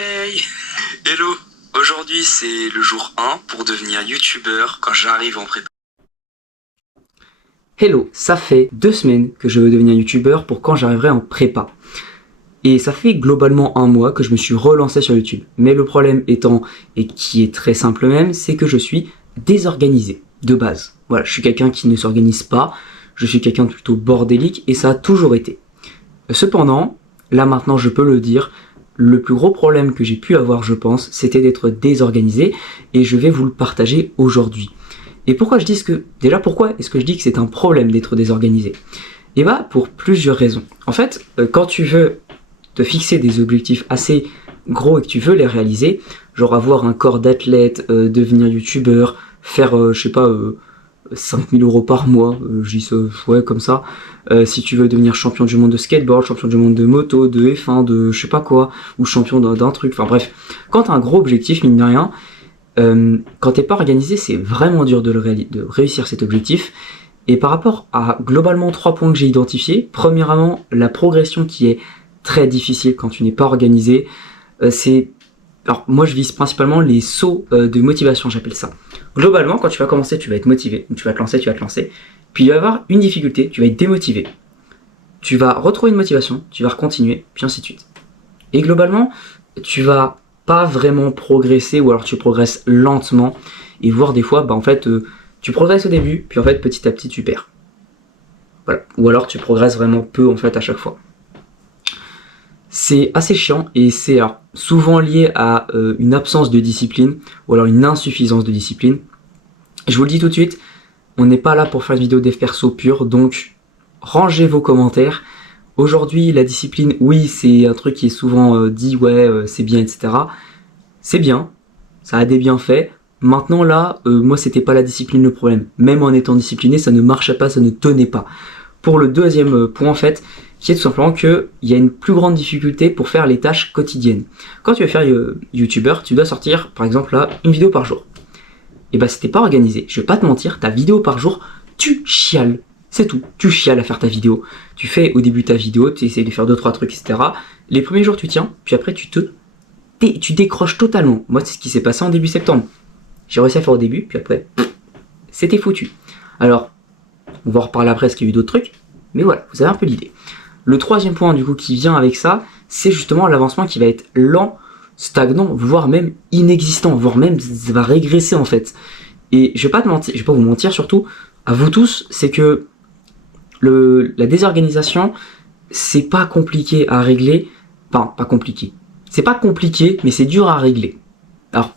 Hey! Hello! Aujourd'hui c'est le jour 1 pour devenir youtubeur quand j'arrive en prépa. Hello, ça fait 2 semaines que je veux devenir youtubeur pour quand j'arriverai en prépa. Et ça fait globalement un mois que je me suis relancé sur YouTube. Mais le problème étant, et qui est très simple même, c'est que je suis désorganisé, de base. Voilà, je suis quelqu'un qui ne s'organise pas, je suis quelqu'un de plutôt bordélique, et ça a toujours été. Cependant, là maintenant je peux le dire, le plus gros problème que j'ai pu avoir, je pense, c'était d'être désorganisé, et je vais vous le partager aujourd'hui. Et pourquoi je dis que... Déjà, pourquoi est-ce que je dis que c'est un problème d'être désorganisé? Et bah, pour plusieurs raisons. En fait, quand tu veux te fixer des objectifs assez gros et que tu veux les réaliser, genre avoir un corps d'athlète, devenir youtubeur, faire, je sais pas, 5000 € par mois, je dis ça, ouais, comme ça. Si tu veux devenir champion du monde de skateboard, champion du monde de moto, de F1, de je sais pas quoi, ou champion d'un truc, enfin bref. Quand t'as un gros objectif, mine de rien, quand t'es pas organisé, c'est vraiment dur de réussir cet objectif. Et par rapport à globalement 3 points que j'ai identifiés, premièrement, la progression qui est très difficile quand tu n'es pas organisé, c'est... Alors moi je vise principalement les sauts de motivation, j'appelle ça. Globalement, quand tu vas commencer, tu vas être motivé, donc tu vas te lancer, puis il va y avoir une difficulté, tu vas être démotivé. Tu vas retrouver une motivation, tu vas recontinuer, puis ainsi de suite. Et globalement, tu vas pas vraiment progresser, ou alors tu progresses lentement, et voire des fois, bah en fait, tu progresses au début, puis en fait, petit à petit, tu perds. Voilà. Ou alors tu progresses vraiment peu, en fait, à chaque fois. C'est assez chiant, et c'est souvent lié à une absence de discipline, ou alors une insuffisance de discipline. Je vous le dis tout de suite, on n'est pas là pour faire une vidéo dev perso pure, donc rangez vos commentaires. Aujourd'hui, la discipline, oui, c'est un truc qui est souvent dit, ouais, c'est bien, etc. C'est bien, ça a des bienfaits. Maintenant là, moi c'était pas la discipline le problème. Même en étant discipliné, ça ne marchait pas, ça ne tenait pas. Pour le deuxième point en fait, qui est tout simplement qu'il y a une plus grande difficulté pour faire les tâches quotidiennes. Quand tu veux faire youtubeur, tu dois sortir par exemple là une vidéo par jour. Et bah si t'es pas organisé, je vais pas te mentir, ta vidéo par jour, tu chiales. C'est tout, tu chiales à faire ta vidéo. Tu fais au début ta vidéo, tu essaies de faire 2-3 trucs, etc. Les premiers jours tu tiens, puis après tu décroches totalement. Moi c'est ce qui s'est passé en début septembre. J'ai réussi à faire au début, puis après, c'était foutu. Alors, on va en reparler après parce qu'il y a eu d'autres trucs, mais voilà, vous avez un peu l'idée. Le troisième point du coup qui vient avec ça, c'est justement l'avancement qui va être lent, stagnant, voire même inexistant, voire même ça va régresser en fait. Et je vais pas vous mentir surtout, à vous tous, c'est que la désorganisation, c'est pas compliqué à régler, enfin pas compliqué. C'est pas compliqué, mais c'est dur à régler. Alors,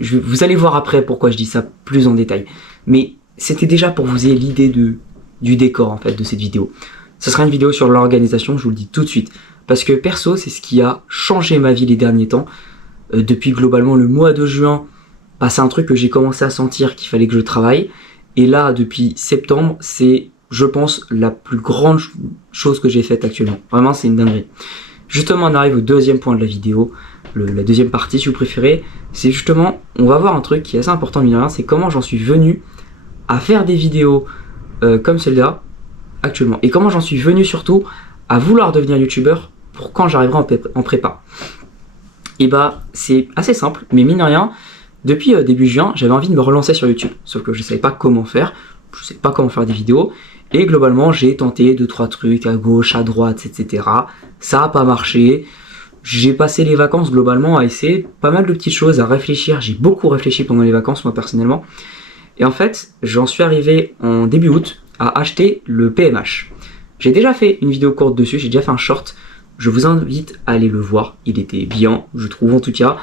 vous allez voir après pourquoi je dis ça plus en détail. Mais c'était déjà pour vous ayez l'idée du décor en fait de cette vidéo. Ce sera une vidéo sur l'organisation, je vous le dis tout de suite. Parce que perso, c'est ce qui a changé ma vie les derniers temps. Depuis globalement le mois de juin, bah, c'est un truc que j'ai commencé à sentir qu'il fallait que je travaille. Et là, depuis septembre, c'est, je pense, la plus grande chose que j'ai faite actuellement. Vraiment, c'est une dinguerie. Justement, on arrive au deuxième point de la vidéo, la deuxième partie si vous préférez. C'est justement, on va voir un truc qui est assez important, mine de rien, c'est comment j'en suis venu à faire des vidéos comme celle-là, actuellement. Et comment j'en suis venu surtout à vouloir devenir youtubeur pour quand j'arriverai en prépa. Et bah, c'est assez simple, mais mine de rien, depuis début juin, j'avais envie de me relancer sur YouTube. Sauf que je ne savais pas comment faire, je ne savais pas comment faire des vidéos. Et globalement, j'ai tenté 2-3 trucs à gauche, à droite, etc. Ça n'a pas marché. J'ai passé les vacances globalement à essayer pas mal de petites choses, à réfléchir. J'ai beaucoup réfléchi pendant les vacances, moi personnellement. Et en fait, j'en suis arrivé en début août à acheter le PMH. J'ai déjà fait une vidéo courte dessus, j'ai déjà fait un short. Je vous invite à aller le voir. Il était bien, je trouve en tout cas.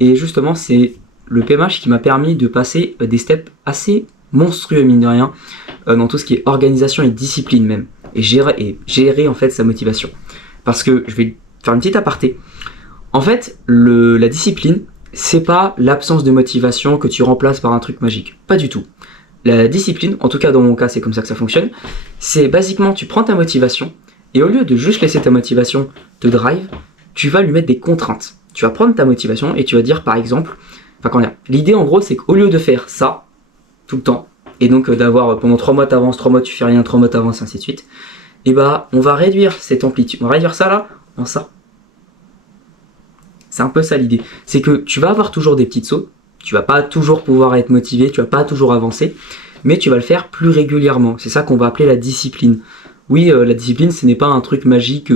Et justement, c'est le PMH qui m'a permis de passer des steps assez monstrueux, mine de rien, dans tout ce qui est organisation et discipline même. Et gérer en fait sa motivation. Parce que je vais faire une petite aparté. En fait, la discipline, c'est pas l'absence de motivation que tu remplaces par un truc magique. Pas du tout. La discipline, en tout cas dans mon cas, c'est comme ça que ça fonctionne. C'est basiquement, tu prends ta motivation et au lieu de juste laisser ta motivation te drive, tu vas lui mettre des contraintes. Tu vas prendre ta motivation et tu vas dire par exemple, l'idée en gros c'est qu'au lieu de faire ça tout le temps, et donc d'avoir pendant 3 mois t'avances, 3 mois tu fais rien, 3 mois t'avances, ainsi de suite, et bah on va réduire cette amplitude, on va réduire ça là en ça. C'est un peu ça l'idée. C'est que tu vas avoir toujours des petites sauts, tu vas pas toujours pouvoir être motivé, tu vas pas toujours avancer, mais tu vas le faire plus régulièrement. C'est ça qu'on va appeler la discipline. Oui, la discipline, ce n'est pas un truc magique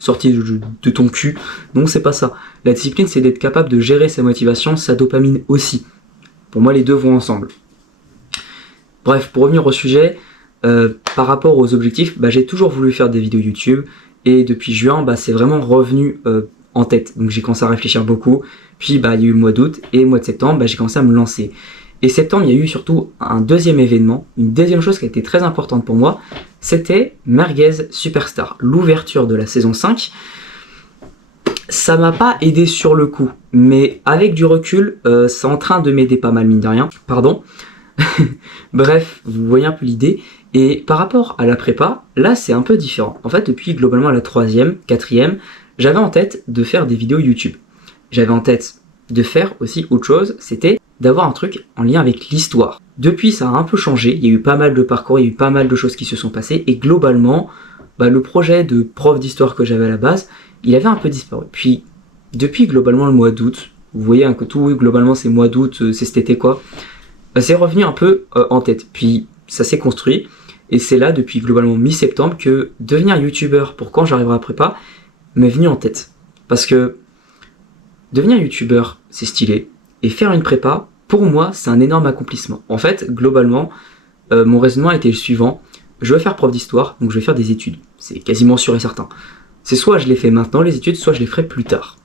sorti de ton cul. Non, c'est pas ça. La discipline, c'est d'être capable de gérer sa motivation, sa dopamine aussi. Pour moi, les deux vont ensemble. Bref, pour revenir au sujet, par rapport aux objectifs, j'ai toujours voulu faire des vidéos YouTube. Et depuis juin, c'est vraiment revenu en tête. Donc j'ai commencé à réfléchir beaucoup. Puis il y a eu le mois d'août et le mois de septembre, j'ai commencé à me lancer. Et septembre, il y a eu surtout un deuxième événement, une deuxième chose qui a été très importante pour moi, c'était Merguez Superstar, l'ouverture de la saison 5. Ça m'a pas aidé sur le coup, mais avec du recul, c'est en train de m'aider pas mal, mine de rien. Pardon. Bref, vous voyez un peu l'idée. Et par rapport à la prépa, là c'est un peu différent. En fait, depuis globalement la 3e, 4e, j'avais en tête de faire des vidéos YouTube. J'avais en tête de faire aussi autre chose, c'était d'avoir un truc en lien avec l'histoire. Depuis, ça a un peu changé, il y a eu pas mal de parcours, il y a eu pas mal de choses qui se sont passées, et globalement, le projet de prof d'histoire que j'avais à la base, il avait un peu disparu. Puis, depuis globalement le mois d'août, vous voyez que tout, globalement c'est mois d'août, c'est cet été quoi, c'est revenu un peu en tête. Puis, ça s'est construit, et c'est là, depuis globalement mi-septembre, que devenir youtubeur pour quand j'arriverai à prépa, m'est venu en tête. Parce que devenir youtubeur, c'est stylé, et faire une prépa, pour moi, c'est un énorme accomplissement. En fait, globalement, mon raisonnement était le suivant. Je veux faire prof d'histoire, donc je vais faire des études. C'est quasiment sûr et certain. C'est soit je les fais maintenant, les études, soit je les ferai plus tard.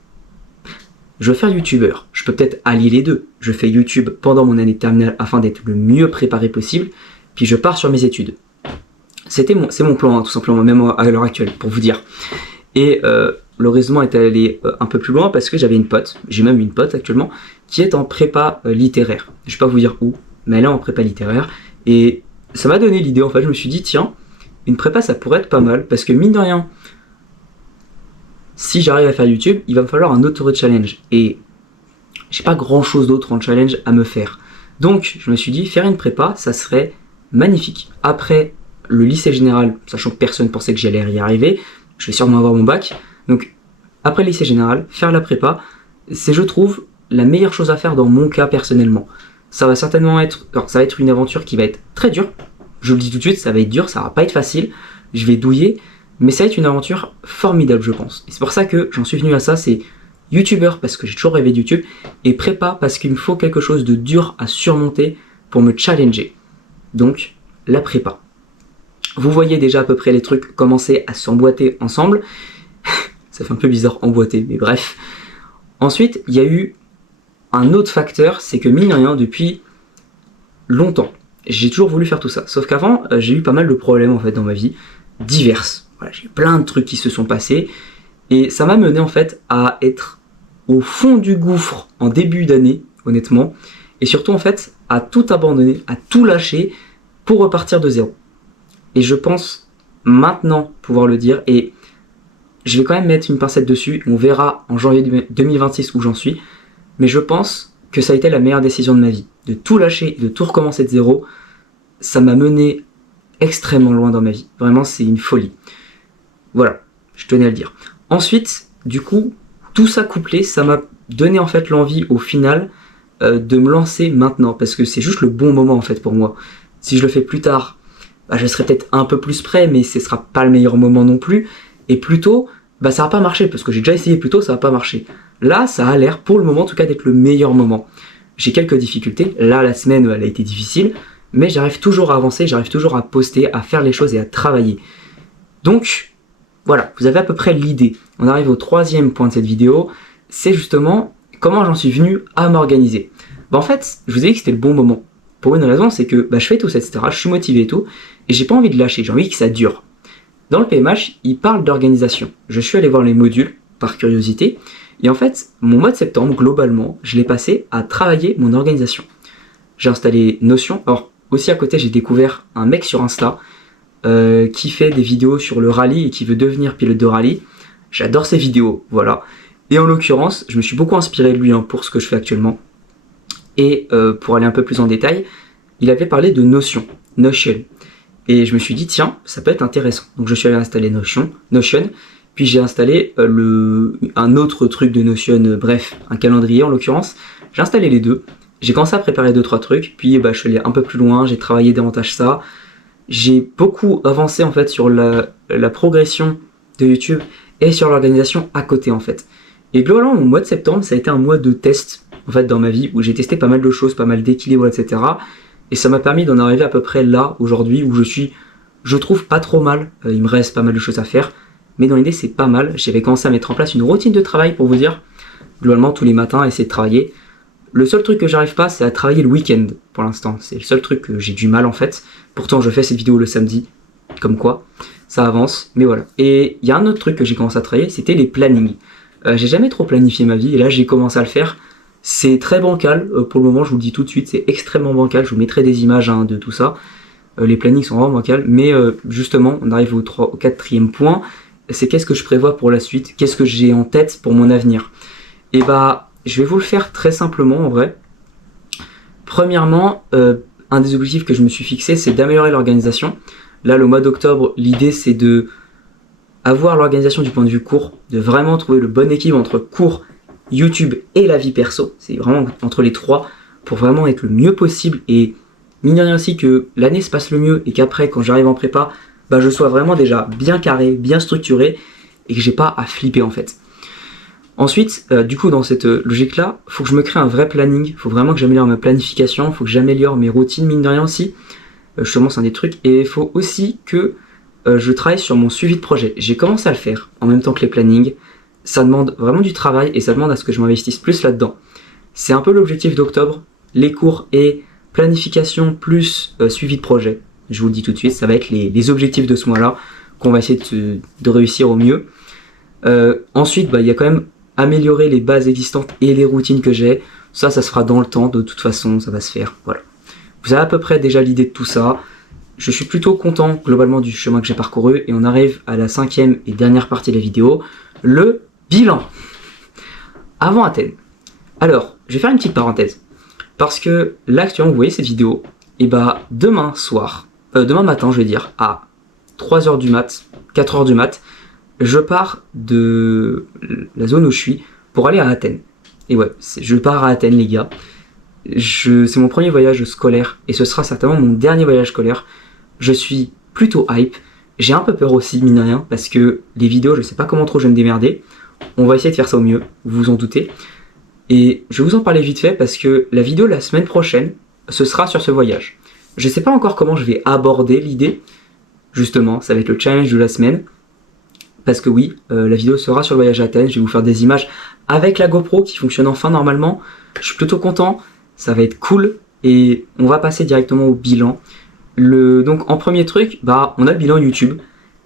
Je veux faire youtubeur. Je peux peut-être allier les deux. Je fais YouTube pendant mon année de terminale afin d'être le mieux préparé possible, puis je pars sur mes études. C'est mon plan, tout simplement, même à l'heure actuelle, pour vous dire. Et le raisonnement est allé un peu plus loin parce que j'avais une pote, j'ai même une pote actuellement, qui est en prépa littéraire. Je vais pas vous dire où, mais elle est en prépa littéraire. Et ça m'a donné l'idée, en fait, je me suis dit, tiens, une prépa ça pourrait être pas mal, parce que mine de rien, si j'arrive à faire YouTube, il va me falloir un autre challenge. Et j'ai pas grand chose d'autre en challenge à me faire. Donc je me suis dit, faire une prépa, ça serait magnifique. Après le lycée général, sachant que personne pensait que j'allais y arriver, je vais sûrement avoir mon bac. Donc après le lycée général, faire la prépa, c'est je trouve la meilleure chose à faire dans mon cas personnellement. Ça va certainement être, alors ça va être une aventure qui va être très dure. Je le dis tout de suite, ça va être dur, ça va pas être facile. Je vais douiller, mais ça va être une aventure formidable, je pense. Et c'est pour ça que j'en suis venu à ça, c'est youtubeur parce que j'ai toujours rêvé de YouTube, et prépa parce qu'il me faut quelque chose de dur à surmonter pour me challenger. Donc, la prépa. Vous voyez déjà à peu près les trucs commencer à s'emboîter ensemble. Ça fait un peu bizarre emboîter, mais bref. Ensuite, il y a eu un autre facteur, c'est que mine de rien, depuis longtemps, j'ai toujours voulu faire tout ça. Sauf qu'avant, j'ai eu pas mal de problèmes en fait dans ma vie, diverses. Voilà, j'ai eu plein de trucs qui se sont passés, et ça m'a mené en fait à être au fond du gouffre en début d'année, honnêtement, et surtout en fait à tout abandonner, à tout lâcher pour repartir de zéro. Et je pense maintenant pouvoir le dire, et je vais quand même mettre une pincette dessus, on verra en janvier 2026 où j'en suis, mais je pense que ça a été la meilleure décision de ma vie. De tout lâcher, de tout recommencer de zéro, ça m'a mené extrêmement loin dans ma vie. Vraiment, c'est une folie. Voilà, je tenais à le dire. Ensuite, du coup, tout ça couplé, ça m'a donné en fait l'envie au final de me lancer maintenant, parce que c'est juste le bon moment en fait pour moi. Si je le fais plus tard, je serai peut-être un peu plus prêt, mais ce sera pas le meilleur moment non plus. Et plus tôt, ça va pas marcher, parce que j'ai déjà essayé plus tôt, ça va pas marcher. Là, ça a l'air, pour le moment en tout cas, d'être le meilleur moment. J'ai quelques difficultés, là la semaine elle a été difficile, mais j'arrive toujours à avancer, j'arrive toujours à poster, à faire les choses et à travailler. Donc, voilà, vous avez à peu près l'idée. On arrive au troisième point de cette vidéo, c'est justement comment j'en suis venu à m'organiser. En fait, je vous ai dit que c'était le bon moment. Pour une raison, c'est que je fais tout ça, etc. Je suis motivé et tout, et j'ai pas envie de lâcher, j'ai envie que ça dure. Dans le PMH, il parle d'organisation. Je suis allé voir les modules, par curiosité, et en fait, mon mois de septembre, globalement, je l'ai passé à travailler mon organisation. J'ai installé Notion, alors aussi à côté, j'ai découvert un mec sur Insta qui fait des vidéos sur le rallye et qui veut devenir pilote de rallye. J'adore ses vidéos, voilà. Et en l'occurrence, je me suis beaucoup inspiré de lui pour ce que je fais actuellement. Et pour aller un peu plus en détail, il avait parlé de Notion. Et je me suis dit, tiens, ça peut être intéressant. Donc je suis allé installer Notion. Puis j'ai installé un autre truc de Notion, bref, un calendrier en l'occurrence. J'ai installé les deux. J'ai commencé à préparer 2-3 trucs, puis je suis allé un peu plus loin, j'ai travaillé davantage ça. J'ai beaucoup avancé en fait sur la progression de YouTube et sur l'organisation à côté en fait. Et globalement, mon mois de septembre, ça a été un mois de test en fait dans ma vie où j'ai testé pas mal de choses, pas mal d'équilibre, etc. Et ça m'a permis d'en arriver à peu près là aujourd'hui où je trouve pas trop mal. Il me reste pas mal de choses à faire, mais dans l'idée c'est pas mal. J'avais commencé à mettre en place une routine de travail pour vous dire, globalement tous les matins essayer de travailler. Le seul truc que j'arrive pas, c'est à travailler le week-end pour l'instant. C'est le seul truc que j'ai du mal en fait. Pourtant, je fais cette vidéo le samedi, comme quoi ça avance, mais voilà. Et il y a un autre truc que j'ai commencé à travailler, c'était les plannings. J'ai jamais trop planifié ma vie et là j'ai commencé à le faire. C'est très bancal pour le moment, je vous le dis tout de suite, c'est extrêmement bancal. Je vous mettrai des images de tout ça. Les plannings sont vraiment bancals, mais justement, on arrive au 4e point. C'est qu'est-ce que je prévois pour la suite, qu'est-ce que j'ai en tête pour mon avenir. Et je vais vous le faire très simplement en vrai. Premièrement, un des objectifs que je me suis fixé, c'est d'améliorer l'organisation. Là, le mois d'octobre, l'idée c'est de avoir l'organisation du point de vue cours, de vraiment trouver le bon équilibre entre cours, YouTube et la vie perso. C'est vraiment entre les trois pour vraiment être le mieux possible et mine de rien aussi que l'année se passe le mieux et qu'après, quand j'arrive en prépa, je sois vraiment déjà bien carré, bien structuré et que j'ai pas à flipper en fait. Ensuite, du coup, dans cette logique-là, il faut que je me crée un vrai planning, il faut vraiment que j'améliore ma planification, il faut que j'améliore mes routines, mine de rien aussi. Justement, c'est un des trucs. Et il faut aussi que je travaille sur mon suivi de projet. J'ai commencé à le faire en même temps que les plannings. Ça demande vraiment du travail et ça demande à ce que je m'investisse plus là-dedans. C'est un peu l'objectif d'octobre, les cours et planification plus suivi de projet. Je vous le dis tout de suite, ça va être les objectifs de ce mois-là qu'on va essayer de réussir au mieux. Ensuite, il y a quand même améliorer les bases existantes et les routines que j'ai. Ça se fera dans le temps, de toute façon, ça va se faire. Voilà. Vous avez à peu près déjà l'idée de tout ça. Je suis plutôt content globalement du chemin que j'ai parcouru et on arrive à la 5e et dernière partie de la vidéo, le bilan. Avant Athènes. Alors, je vais faire une petite parenthèse. Parce que là, actuellement, vous voyez cette vidéo, et demain matin, je vais dire, à 3h du mat, 4h du mat, je pars de la zone où je suis pour aller à Athènes. Et ouais, je pars à Athènes les gars. C'est mon premier voyage scolaire et ce sera certainement mon dernier voyage scolaire. Je suis plutôt hype. J'ai un peu peur aussi, mine de rien, parce que les vidéos, je sais pas comment trop je vais me démerder. On va essayer de faire ça au mieux, vous vous en doutez. Et je vais vous en parler vite fait parce que la vidéo la semaine prochaine, ce sera sur ce voyage. Je sais pas encore comment je vais aborder l'idée. Justement, ça va être le challenge de la semaine. Parce que oui, la vidéo sera sur le voyage à Athènes. Je vais vous faire des images avec la GoPro qui fonctionne enfin normalement. Je suis plutôt content. Ça va être cool. Et on va passer directement au bilan. Donc en premier truc, on a le bilan YouTube.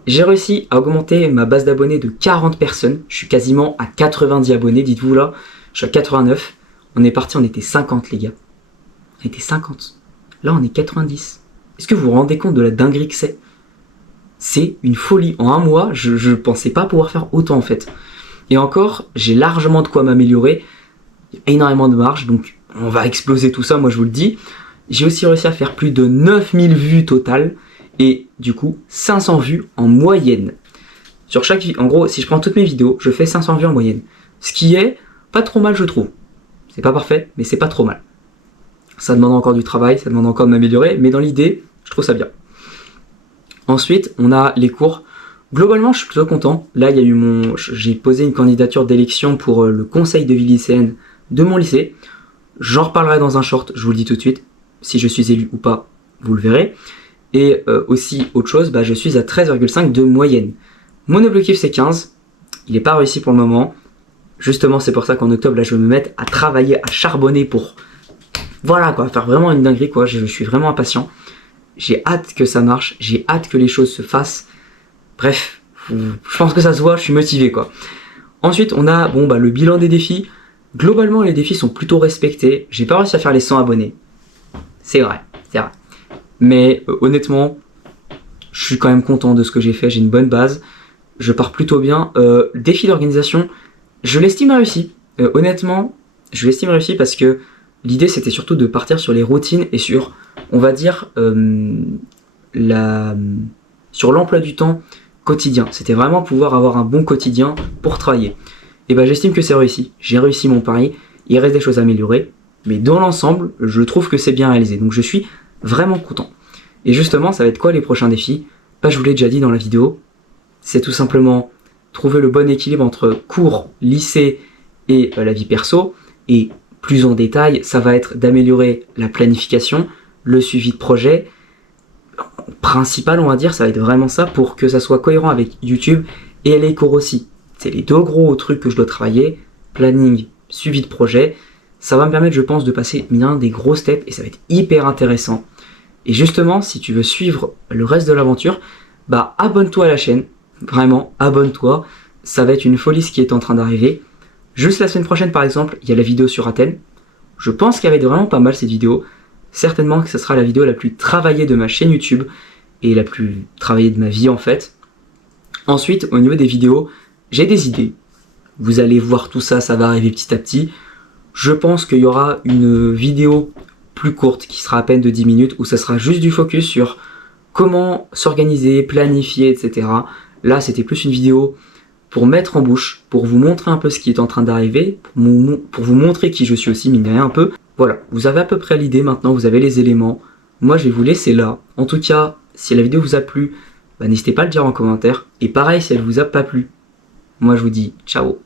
J'ai réussi à augmenter ma base d'abonnés de 40 personnes. Je suis quasiment à 90 abonnés, dites-vous là. Je suis à 89. On est parti, on était 50 les gars. On était 50. Là on est 90. Est-ce que vous vous rendez compte de la dinguerie que c'est ? C'est une folie. En un mois, je pensais pas pouvoir faire autant en fait. Et encore, j'ai largement de quoi m'améliorer. Il y a énormément de marge, donc on va exploser tout ça, moi je vous le dis. J'ai aussi réussi à faire plus de 9000 vues totales. Et du coup, 500 vues en moyenne. Sur chaque vidéo, en gros, si je prends toutes mes vidéos, je fais 500 vues en moyenne. Ce qui est pas trop mal, je trouve. C'est pas parfait, mais c'est pas trop mal. Ça demande encore du travail, ça demande encore de m'améliorer, mais dans l'idée, je trouve ça bien. Ensuite, on a les cours. Globalement, je suis plutôt content. Là, j'ai posé une candidature d'élection pour le conseil de vie lycéenne de mon lycée. J'en reparlerai dans un short, je vous le dis tout de suite. Si je suis élu ou pas, vous le verrez. Et aussi, autre chose, je suis à 13,5 de moyenne. Mon objectif, c'est 15. Il n'est pas réussi pour le moment. Justement, c'est pour ça qu'en octobre, là, je vais me mettre à travailler, à charbonner pour... Voilà, quoi, faire vraiment une dinguerie, quoi. Je suis vraiment impatient. J'ai hâte que ça marche. J'ai hâte que les choses se fassent. Bref, je pense que ça se voit, je suis motivé, quoi. Ensuite, on a le bilan des défis. Globalement, les défis sont plutôt respectés. J'ai pas réussi à faire les 100 abonnés. C'est vrai, c'est vrai. Mais honnêtement, je suis quand même content de ce que j'ai fait. J'ai une bonne base. Je pars plutôt bien. Défi d'organisation, je l'estime réussi. Honnêtement, je l'estime réussi parce que l'idée, c'était surtout de partir sur les routines et sur, on va dire, sur l'emploi du temps quotidien. C'était vraiment pouvoir avoir un bon quotidien pour travailler. Et ben j'estime que c'est réussi. J'ai réussi mon pari. Il reste des choses à améliorer. Mais dans l'ensemble, je trouve que c'est bien réalisé. Donc je suis vraiment content. Et justement, ça va être quoi les prochains défis? Je vous l'ai déjà dit dans la vidéo. C'est tout simplement trouver le bon équilibre entre cours, lycée et la vie perso. Et plus en détail, ça va être d'améliorer la planification, le suivi de projet. Principal, on va dire, ça va être vraiment ça pour que ça soit cohérent avec YouTube et les cours aussi. C'est les deux gros trucs que je dois travailler, planning, suivi de projet. Ça va me permettre, je pense, de passer bien des gros steps et ça va être hyper intéressant. Et justement, si tu veux suivre le reste de l'aventure, abonne-toi à la chaîne. Vraiment, abonne-toi. Ça va être une folie ce qui est en train d'arriver. Juste la semaine prochaine, par exemple, il y a la vidéo sur Athènes. Je pense qu'elle va être vraiment pas mal cette vidéo. Certainement que ce sera la vidéo la plus travaillée de ma chaîne YouTube et la plus travaillée de ma vie en fait. Ensuite, au niveau des vidéos, j'ai des idées. Vous allez voir tout ça, ça va arriver petit à petit. Je pense qu'il y aura une vidéo plus courte qui sera à peine de 10 minutes où ça sera juste du focus sur comment s'organiser, planifier, etc. Là, c'était plus une vidéo pour mettre en bouche, pour vous montrer un peu ce qui est en train d'arriver, pour vous montrer qui je suis aussi, mine de rien un peu. Voilà, vous avez à peu près l'idée maintenant, vous avez les éléments. Moi, je vais vous laisser là. En tout cas, si la vidéo vous a plu, n'hésitez pas à le dire en commentaire. Et pareil, si elle vous a pas plu, moi je vous dis ciao.